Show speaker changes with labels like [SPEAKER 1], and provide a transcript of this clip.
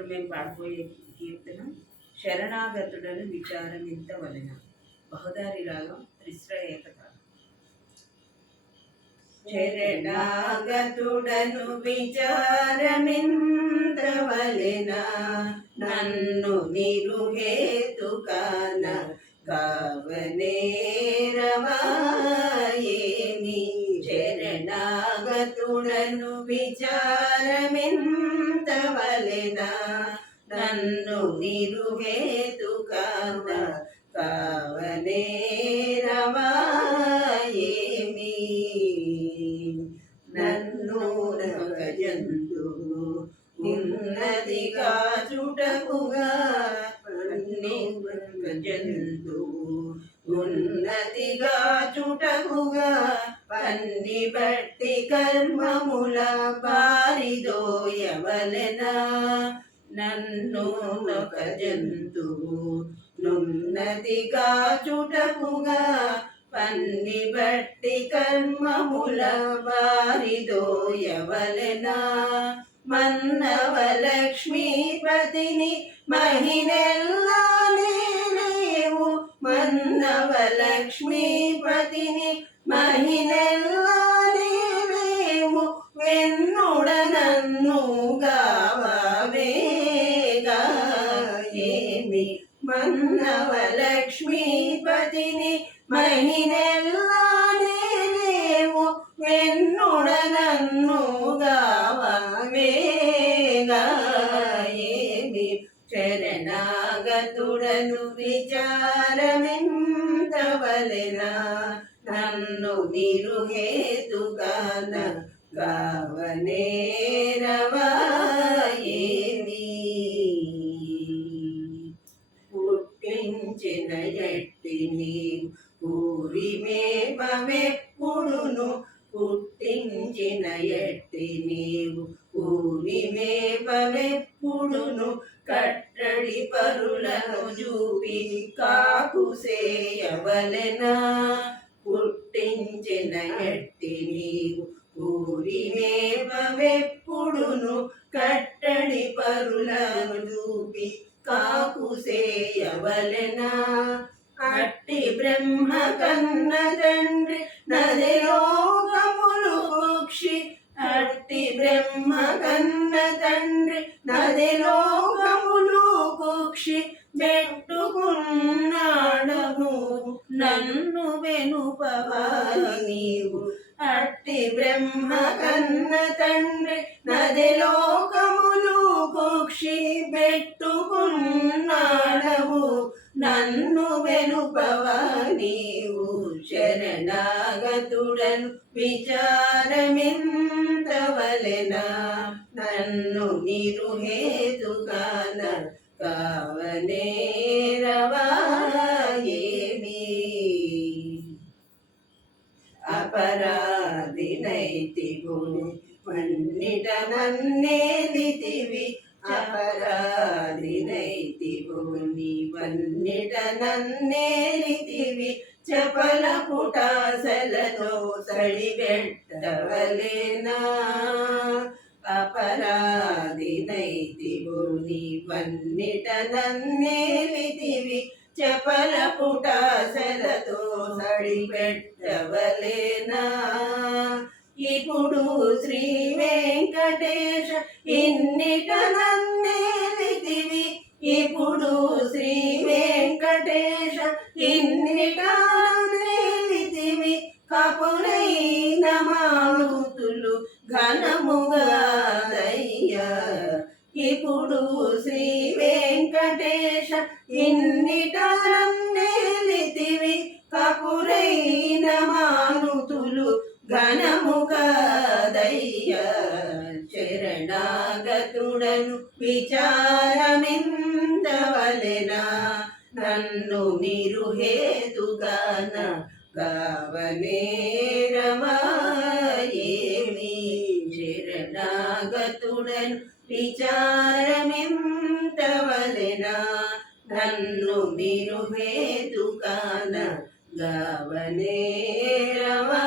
[SPEAKER 1] ఇప్పుడు మేము పాడబోయే కీర్తన శరణాగతుడను విచారం ఇంత వలన. బహుదారి రాగం త్రిశ్ర ఏకతాళం. శరణాగతుడను విచారమింత వలెన నన్ను నిరుహేతుకాన కావనేరవాయేమి శరణాగతుడను విచారమింత వలెన నన్ను నిరుహేతుకాన కావనేరవాయేమి నన్ను నగజంతు ఉన్నదిగా కాచుటకుగా జంతు ఉన్నతిగా చుటకుగా కర్మముల పారిదోయవలెన నన్ను ఒక జంతువు నున్నదిగా చుటకుగా పన్ని బట్టి కర్మముల వారిదోయవలెన మన్నవ లక్ష్మీపతిని మహినెల్లా నేనేవు మన్నవ നവലക്ഷ്മീപതിനി മണിനെല്ലാനേവോ എന്നുടനന്നുകാവേഗി ശരണാഗതുടനു വിചാരമെന്തവലന നന്നു നിരുഹേതുകാന കാവനേ పుట్టించిన ఎట్టి నీవు పుట్టించిన ఎట్టి నీవు ఊరి మేపమెప్పుడును కట్టడి పరులను చూపి కాకుసేయవలెనా పుట్టించిన ఎట్టి నీవు ఊరి మేపమెప్పుడును కట్టడి పరులను చూపి కాకుసేయవలెనా? అట్టి బ్రహ్మ కన్న తండ్రి నది లోకములు మోక్షి. అట్టి బ్రహ్మ కన్న తండ్రి నది లోకములు కుక్షి పెట్టుకున్నాడము నన్ను వెనుపవాలి నీవు. అట్టి బ్రహ్మ కన్న తండ్రి నది లోకములు కుక్షి పెట్టుకున్నాడము నన్ను వెనుపవా నీవు శరణాగతుడను. విచారమింతవలెన నన్ను నిరుహేతుగాన కావనేరవాయేమి అపరాధినైతిగుని మన్నిట నన్నేలితివి అపరా వన్నిట నన్నేలితివి చపల పుటాసలతో సడిబెట్టవలేనా అపరాధినైతిగుని వన్నిట నన్నేలితివి చపల పుటాసలతో సడిపెట్టవలేనా ఇప్పుడు శ్రీ వెంకటేశ ఇన్నిట నన్నేలితివి ఇప్పుడు శ్రీ వెంకటేశ ఇన్నిట నన్నేలితివి కపులైన మానుతులు ఘనముగా దయ్య. ఇప్పుడు శ్రీ వెంకటేశ ఇన్నిట నన్నేలితివి కపురైన మానుతులు ఘనముగా దయ్య. శరణాగతుడను విచార నన్ను నిరుహేతుగాన గావనేరమాయేమి శరణాగతుడను విచారమింతవలెన? నన్ను నిరుహేతుకాన గవనేరవా